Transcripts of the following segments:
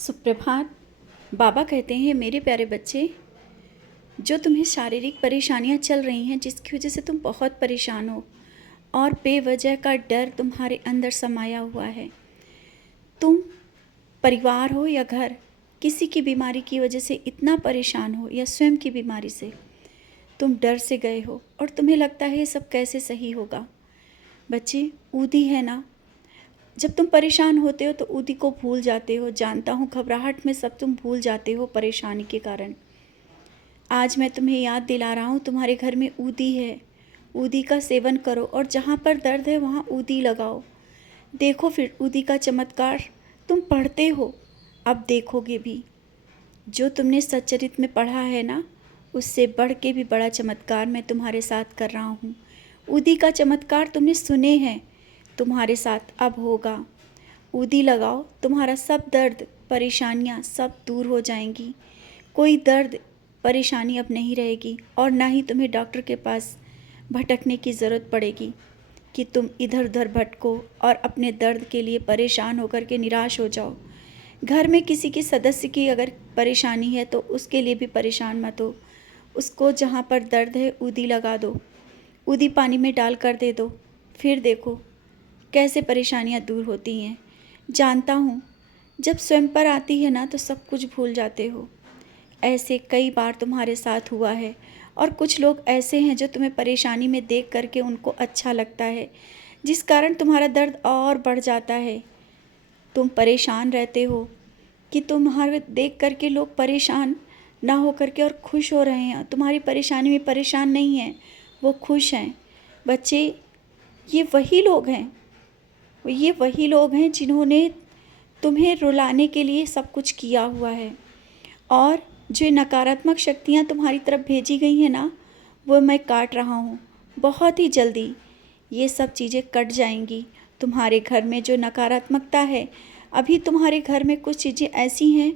सुप्रभात। बाबा कहते हैं, मेरे प्यारे बच्चे, जो तुम्हें शारीरिक परेशानियां चल रही हैं, जिसकी वजह से तुम बहुत परेशान हो और बेवजह का डर तुम्हारे अंदर समाया हुआ है। तुम परिवार हो या घर, किसी की बीमारी की वजह से इतना परेशान हो या स्वयं की बीमारी से तुम डर से गए हो और तुम्हें लगता है ये सब कैसे सही होगा। बच्चे, ऊदी है ना, जब तुम परेशान होते हो तो ऊदी को भूल जाते हो। जानता हूँ, घबराहट में सब तुम भूल जाते हो परेशानी के कारण। आज मैं तुम्हें याद दिला रहा हूँ, तुम्हारे घर में ऊदी है। ऊदी का सेवन करो और जहाँ पर दर्द है वहाँ ऊदी लगाओ। देखो फिर ऊदी का चमत्कार। तुम पढ़ते हो, अब देखोगे भी। जो तुमने सच्चरित में पढ़ा है ना, उससे बढ़ के भी बड़ा चमत्कार मैं तुम्हारे साथ कर रहा हूँ। ऊदी का चमत्कार तुमने सुने हैं, तुम्हारे साथ अब होगा। ऊदी लगाओ, तुम्हारा सब दर्द परेशानियाँ सब दूर हो जाएंगी। कोई दर्द परेशानी अब नहीं रहेगी और ना ही तुम्हें डॉक्टर के पास भटकने की ज़रूरत पड़ेगी कि तुम इधर उधर भटको और अपने दर्द के लिए परेशान होकर के निराश हो जाओ। घर में किसी के सदस्य की अगर परेशानी है तो उसके लिए भी परेशान मत हो। उसको जहाँ पर दर्द है ऊदी लगा दो, ऊदी पानी में डाल कर दे दो, फिर देखो कैसे परेशानियाँ दूर होती हैं। जानता हूँ, जब स्वयं पर आती है ना तो सब कुछ भूल जाते हो। ऐसे कई बार तुम्हारे साथ हुआ है और कुछ लोग ऐसे हैं जो तुम्हें परेशानी में देख करके उनको अच्छा लगता है, जिस कारण तुम्हारा दर्द और बढ़ जाता है। तुम परेशान रहते हो कि तुम्हारे देख करके लोग परेशान ना हो करके और खुश हो रहे हैं। तुम्हारी परेशानी में परेशान नहीं हैं, वो खुश हैं। बच्चे, ये वही लोग हैं, ये वही लोग हैं जिन्होंने तुम्हें रुलाने के लिए सब कुछ किया हुआ है। और जो नकारात्मक शक्तियाँ तुम्हारी तरफ भेजी गई हैं ना, वो मैं काट रहा हूँ। बहुत ही जल्दी ये सब चीज़ें कट जाएंगी। तुम्हारे घर में जो नकारात्मकता है, अभी तुम्हारे घर में कुछ चीज़ें ऐसी हैं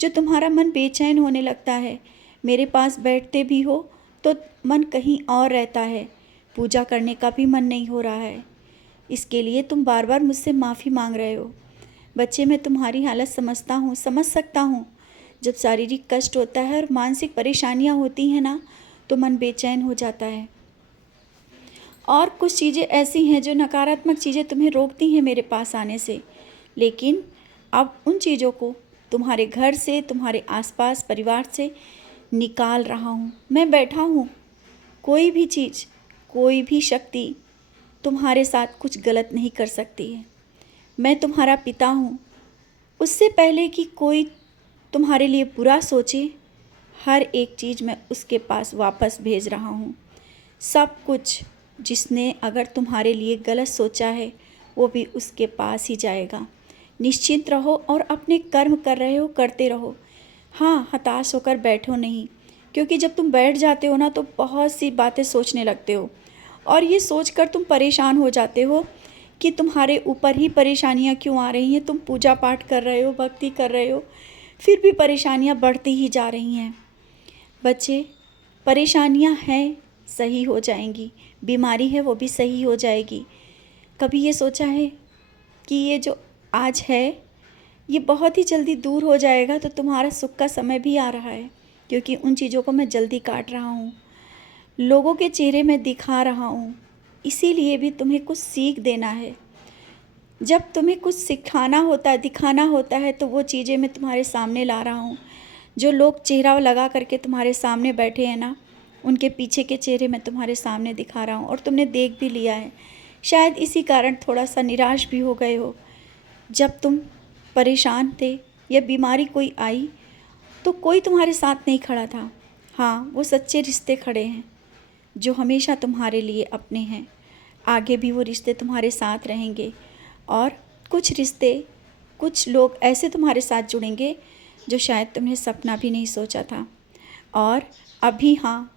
जो तुम्हारा मन बेचैन होने लगता है। मेरे पास बैठते भी हो तो मन कहीं और रहता है, पूजा करने का भी मन नहीं हो रहा है। इसके लिए तुम बार बार मुझसे माफ़ी मांग रहे हो। बच्चे, मैं तुम्हारी हालत समझता हूँ, समझ सकता हूँ। जब शारीरिक कष्ट होता है और मानसिक परेशानियाँ होती हैं ना, तो मन बेचैन हो जाता है। और कुछ चीज़ें ऐसी हैं जो नकारात्मक चीज़ें तुम्हें रोकती हैं मेरे पास आने से। लेकिन अब उन चीज़ों को तुम्हारे घर से, तुम्हारे आसपास परिवार से निकाल रहा हूँ। मैं बैठा हूँ। कोई भी चीज़, कोई भी शक्ति तुम्हारे साथ कुछ गलत नहीं कर सकती है। मैं तुम्हारा पिता हूँ। उससे पहले कि कोई तुम्हारे लिए बुरा सोचे, हर एक चीज़ मैं उसके पास वापस भेज रहा हूँ। सब कुछ जिसने अगर तुम्हारे लिए गलत सोचा है, वो भी उसके पास ही जाएगा। निश्चिंत रहो और अपने कर्म कर रहे हो, करते रहो। हाँ, हताश होकर बैठो नहीं, क्योंकि जब तुम बैठ जाते हो ना तो बहुत सी बातें सोचने लगते हो और ये सोचकर तुम परेशान हो जाते हो कि तुम्हारे ऊपर ही परेशानियाँ क्यों आ रही हैं। तुम पूजा पाठ कर रहे हो, भक्ति कर रहे हो, फिर भी परेशानियाँ बढ़ती ही जा रही हैं। बच्चे, परेशानियाँ हैं, सही हो जाएंगी। बीमारी है, वो भी सही हो जाएगी। कभी ये सोचा है कि ये जो आज है ये बहुत ही जल्दी दूर हो जाएगा, तो तुम्हारा सुख का समय भी आ रहा है, क्योंकि उन चीज़ों को मैं जल्दी काट रहा हूँ, लोगों के चेहरे में दिखा रहा हूँ। इसीलिए भी तुम्हें कुछ सीख देना है। जब तुम्हें कुछ सिखाना होता है, दिखाना होता है, तो वो चीज़ें मैं तुम्हारे सामने ला रहा हूँ। जो लोग चेहरा लगा करके तुम्हारे सामने बैठे हैं ना, उनके पीछे के चेहरे मैं तुम्हारे सामने दिखा रहा हूँ और तुमने देख भी लिया है। शायद इसी कारण थोड़ा सा निराश भी हो गए हो। जब तुम परेशान थे या बीमारी कोई आई तो कोई तुम्हारे साथ नहीं खड़ा था। हाँ, वो सच्चे रिश्ते खड़े हैं जो हमेशा तुम्हारे लिए अपने हैं। आगे भी वो रिश्ते तुम्हारे साथ रहेंगे और कुछ रिश्ते, कुछ लोग ऐसे तुम्हारे साथ जुड़ेंगे जो शायद तुमने सपना भी नहीं सोचा था। और अभी हाँ,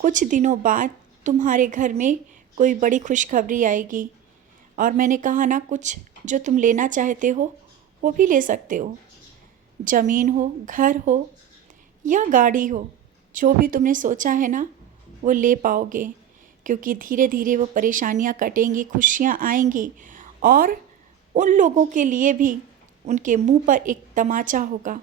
कुछ दिनों बाद तुम्हारे घर में कोई बड़ी खुशखबरी आएगी। और मैंने कहा ना, कुछ जो तुम लेना चाहते हो वो भी ले सकते हो। ज़मीन हो, घर हो या गाड़ी हो, जो भी तुमने सोचा है ना वो ले पाओगे, क्योंकि धीरे धीरे वो परेशानियाँ कटेंगी, खुशियाँ आएंगी। और उन लोगों के लिए भी उनके मुंह पर एक तमाचा होगा।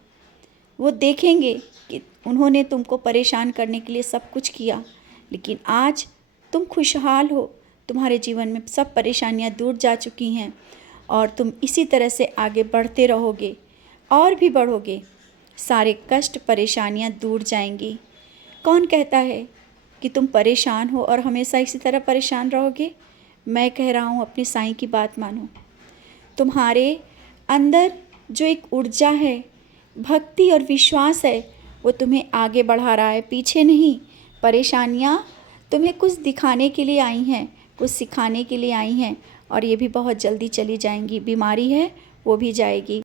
वो देखेंगे कि उन्होंने तुमको परेशान करने के लिए सब कुछ किया, लेकिन आज तुम खुशहाल हो, तुम्हारे जीवन में सब परेशानियां दूर जा चुकी हैं और तुम इसी तरह से आगे बढ़ते रहोगे और भी बढ़ोगे। सारे कष्ट परेशानियां दूर जाएंगी। कौन कहता है कि तुम परेशान हो और हमेशा इसी तरह परेशान रहोगे? मैं कह रहा हूँ, अपनी साईं की बात मानो। तुम्हारे अंदर जो एक ऊर्जा है, भक्ति और विश्वास है, वो तुम्हें आगे बढ़ा रहा है, पीछे नहीं। परेशानियाँ तुम्हें कुछ दिखाने के लिए आई हैं, कुछ सिखाने के लिए आई हैं, और ये भी बहुत जल्दी चली जाएंगी। बीमारी है वो भी जाएगी।